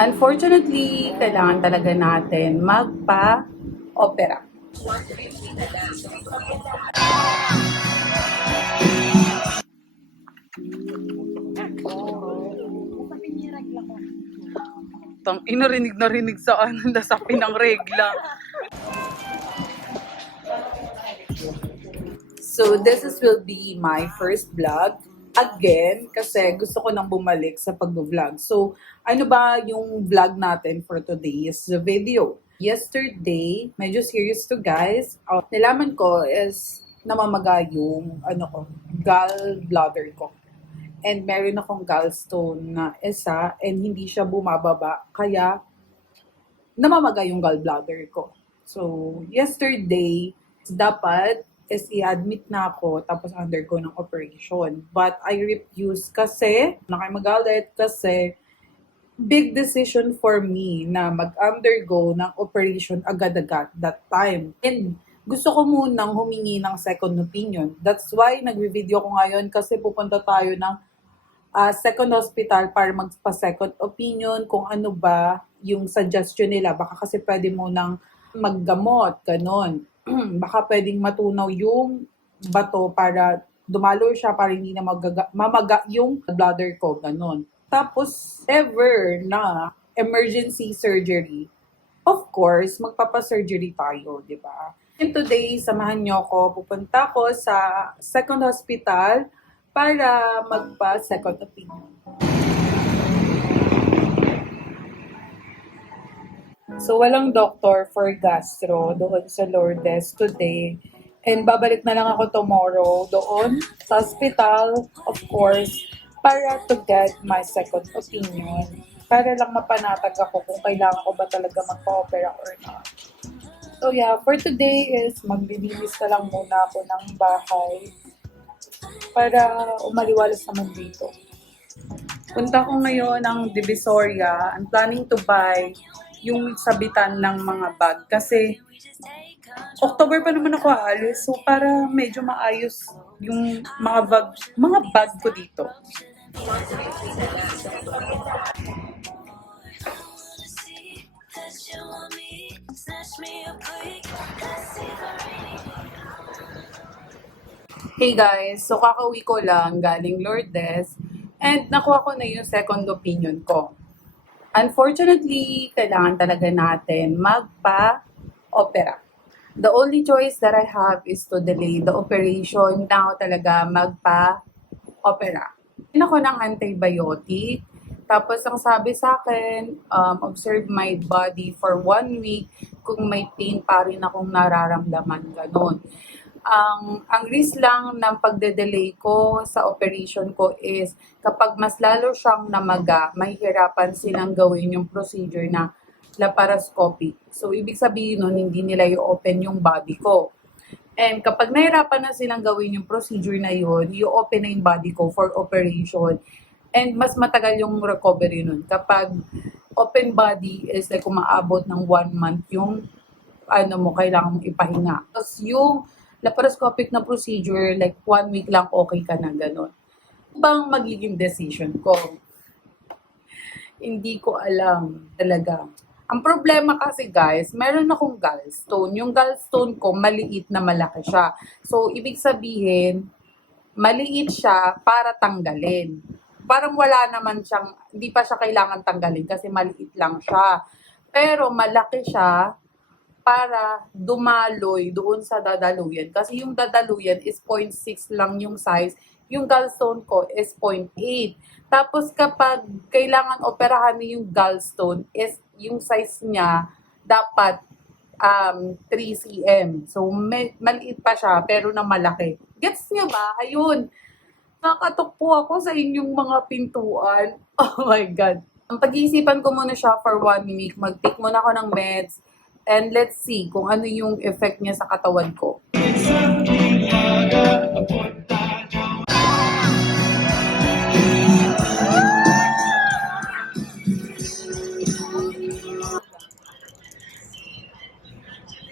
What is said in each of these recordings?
Unfortunately, kailangan talaga natin magpa-opera. Inarinig na rinig sa nasapin ng regla. So, will be my first vlog. Again, kasi gusto ko nang bumalik sa pag-vlog. So, ano ba yung vlog natin for today's video? Yesterday, medyo serious to guys. Nalaman ko is namamaga yung gallbladder ko. And meron akong gallstone na isa and hindi siya bumababa. Kaya, namamaga yung gallbladder ko. So, yesterday, dapat is i-admit na ako tapos undergo ng operation. But I refuse kasi, nakamagalit kasi big decision for me na mag-undergo ng operation agad-agad that time. And gusto ko munang humingi ng second opinion. That's why nagre-video ko ngayon kasi pupunta tayo ng second hospital para magpa-second opinion kung ano ba yung suggestion nila. Baka kasi pwede mo nang maggamot, ganon. Baka pwedeng matunaw yung bato para dumalo siya para hindi na mamaga yung bladder ko, ganon. Tapos, ever na emergency surgery, of course, magpapa-surgery tayo, di ba? And today, samahan niyo ako, pupunta ko sa second hospital para magpa-second opinion. So, walang doctor for gastro doon sa Lourdes today. And babalik na lang ako tomorrow doon sa hospital, of course, para to get my second opinion. Para lang mapanatag ako kung kailangan ko ba talaga magpa-opera or not. So yeah, for today is maglilinis na lang muna ako ng bahay para umaliwalas naman dito. Punta ko ngayon ng Divisoria. I'm planning to buy yung sabitan ng mga bag kasi October pa naman ako aalis, so para medyo maayos yung mga bag ko dito. Hey guys, so kakauwi ko lang galing Lourdes and nakuha ko na yung second opinion ko. Unfortunately, kailangan talaga natin magpa-opera. The only choice that I have is to delay the operation na ako talaga magpa-opera. Pinag ako ng antibiotic. Tapos ang sabi sa akin, observe my body for 1 week kung may pain pa rin akong nararamdaman. Ganon. Ang risk lang ng pagde-delay ko sa operation ko is kapag mas lalo siyang namaga, mahihirapan silang gawin yung procedure na laparoscopic. So, ibig sabihin nun, hindi nila i-open yung body ko. And kapag nahirapan na silang gawin yung procedure na yun, i-open na yung body ko for operation. And mas matagal yung recovery nun. Kapag open body is like umaabot ng 1 month yung kailangan mong ipahinga. Tapos yung laparoscopic na procedure, like 1 week lang okay ka na, gano'n. Ano bang magiging decision ko? Hindi ko alam talaga. Ang problema kasi guys, meron akong gallstone. Yung gallstone ko, maliit na malaki siya. So, ibig sabihin, maliit siya para tanggalin. Parang wala naman siyang, hindi pa siya kailangan tanggalin kasi maliit lang siya. Pero malaki siya para dumaloy doon sa dadaluyan. Kasi yung dadaluyan is 0.6 lang yung size. Yung gallstone ko is 0.8. Tapos kapag kailangan operahan yung gallstone, is yung size niya dapat 3 cm. So, maliit pa siya, pero na malaki. Gets niyo ba? Ayun. Nakatukpo ako sa inyong mga pintuan. Oh my God. Ang pag-iisipan ko muna siya for 1 week. Mag-take muna ako ng meds. And let's see kung ano yung effect niya sa katawan ko.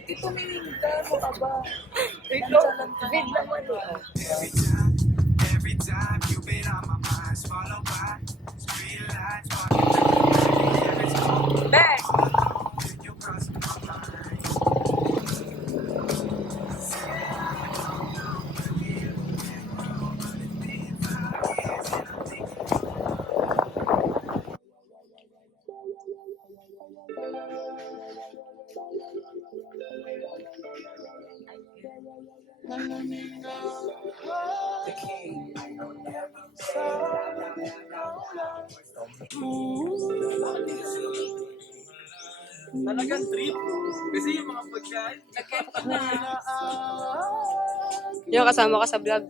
Ito minimita mo ka ba? Ito, vid naman Every time you've been on my mind, swallow by, realize what Talagang trip. Kasi yung mga pagkain. Yung kasama ka sa vlog.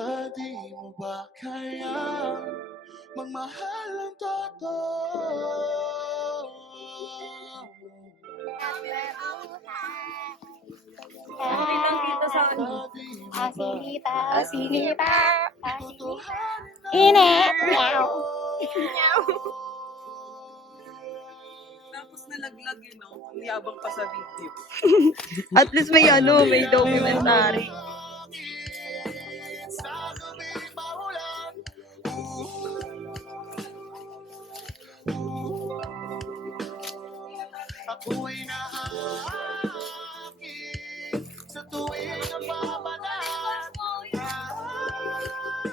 Pwede mo ba kaya magmahal ng totoo? Kitang-kita sa ano. Asinita, asinita, init, meow. Tapos nalaglag yun, no? Ang yabang pa sa video. At least may ano, may documentary. Sa gabing maulan, ako'y naaakit sa tuwing nababanat.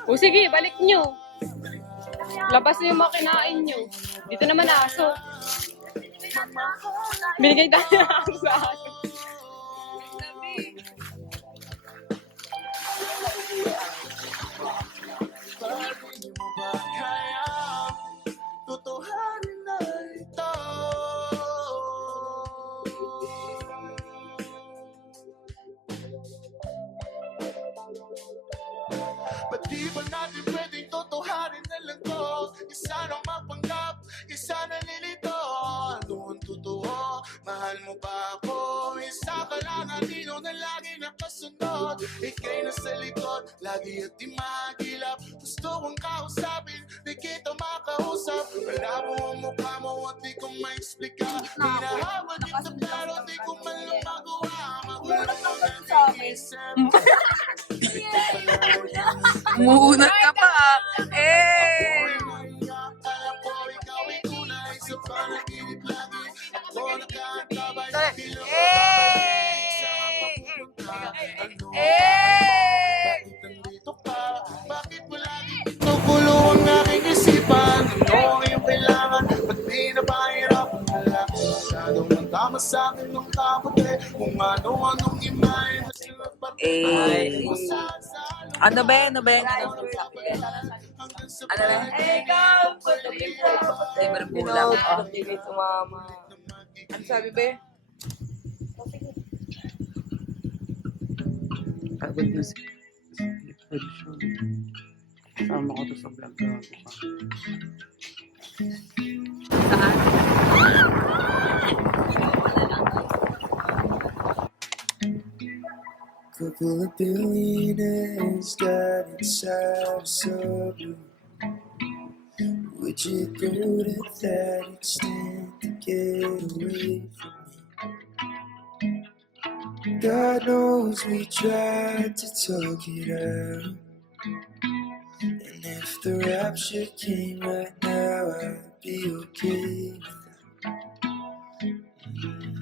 O sige, balik nyo. Labas na yung mga kinain nyo. Dito naman aso. Binigay tayo ng sa aso. Pwede mo ba kaya tutuhanin na ito? Ba't di ba natin pwedeng tutuhanin na lang to? Isa nang magpanggap, isa na nilito. Ano ang totoo? Mahal mo ba ako? Isa ka lang na nino na lagi nakasunod. Ika'y nasa likod, lagi at di magilap. Gusto kong kausapin, di kita makausap. Malabo ang mukha mo at di ko ma-explika. Hinahabol kita pero di ko man lang magawa. Magulat mo na nag-isip. Umuunat ka pa, ah. Eh! Alam ko ikaw ay tunay sa panaginip lagi. Ako nakaantabay, di lang makabalik sa papupunta. Ano? Bakit nandito ka? Bakit mo lagi tukulo ang aking isipan? Ano ang iyong kailangan? Ba't di na mahirap ang halak? Masyadong matama sa akin nung kapote. Kung ano-anong imahe na sila Eh. Ano ba yun? Ano ba yun? Ano ba yun? Ikaw, putupin ko. Ay, marpulang. Putupin ko, mama. Ano sabi ba? Pagod na si Sama ko to sa vlog ko. Couple of billionaires got inside so blue. Would you go to that extent to get away from me? God knows we tried to talk it out. And if the rapture came right now, I'd be okay with that.